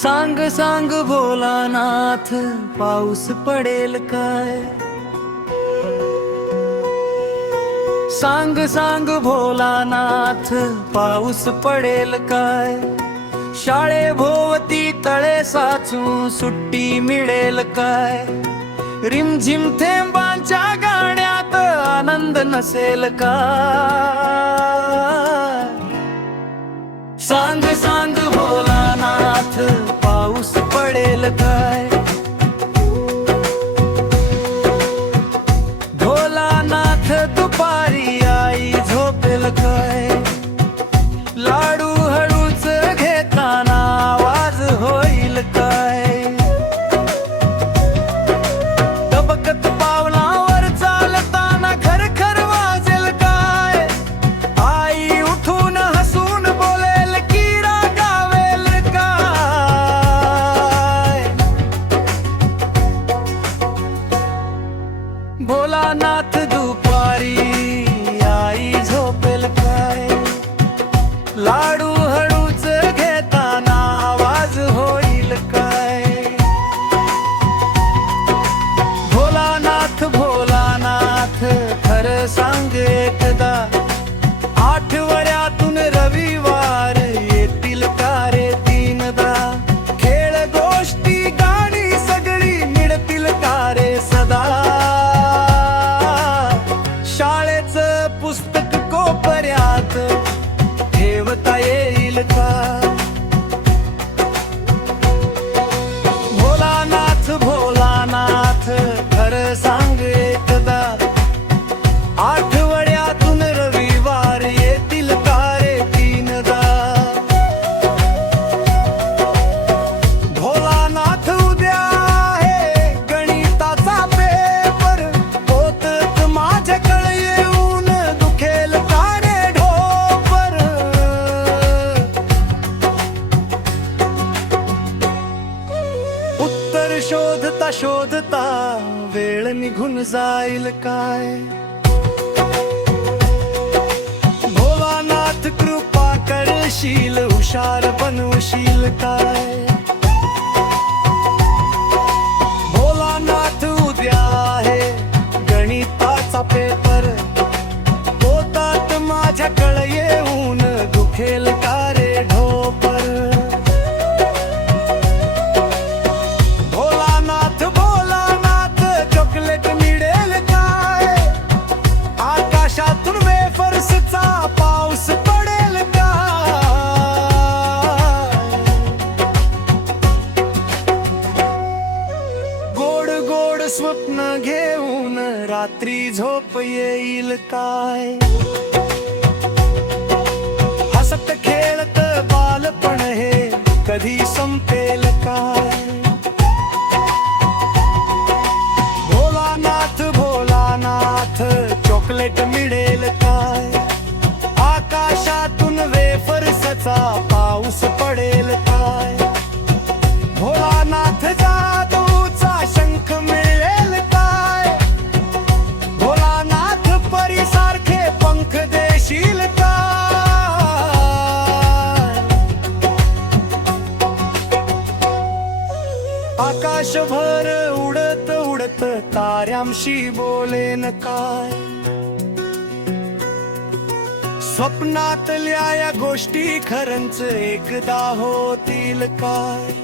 सांग सांग भोलानाथ, पाऊस पडेल काय? सांग सांग भोलानाथ, पाऊस पडेल काय? शाळेभोवती तळे साचून सुट्टी मिळेल काय? रिमझिम थेंबांच्या गाण्यात आनंद नसेल काय? सांग सांग भोलानाथ, पाऊस पडेल काय? भोलानाथ दुपारी आई झोपेल काय? लाडू हळूच घेताना आवाज होईल काय? दबकत पावलावर चालताना खरखर वाजेल काय? आई उठून हसून बोलेल की रागावेल काय? भोलानाथ दुपारी आई झोपेल काय? लाडू हळूच घेताना आवाज होईल काय? भोलानाथ भोलानाथ, खरं सांग एकदा, आठवड्यातून रविवार येतील का रे तीनदा? खेळ गोष्टी गाणी सगळी मिळतील का रे सदा? शाळेचं पुस्तक कोपऱ्यात ठेवता येईल का? भोलानाथ भोलानाथ, खरं सांग एकदा, आठवड्यातून रविवार येतील का रे तीनदा? भोलानाथ उद्या आहे गणिताचा पेपर, पोतत माझ्याकडे येऊन दुखेल का रे ढोपर? उत्तर शोधता शोधता वेळ निघून जाईल काय? भोलानाथ कृपा करशील, हुशार बनवशील काय? भोलानाथ उद्या आहे गणिताचा पेपर, पोतात माझ्याकडे येऊन दुखेल का रे ढोपर? भोलानाथ भोलानाथ, चॉकलेट मिळेल काय? आकाशातून वेफर्सचा पाऊस पडेल काय? गोड गोड स्वप्न घेऊन रात्री झोप येईल काय? हसत खेळत बालपण हे कधी संपेल काय? भोलानाथ भोलानाथ, चॉकलेट मिळेल काय? आकाशातून वेफर्सचा पाऊस पडेल काय? भोलानाथ जादूचा शंख मिळेल काय? भोलानाथ परीसारखे पंख देशील काय? आकाशभर उडत उडत ताऱ्यांशी बोलेन काय? स्वप्नातल्या या गोष्टी खरंच एकदा होतील काय?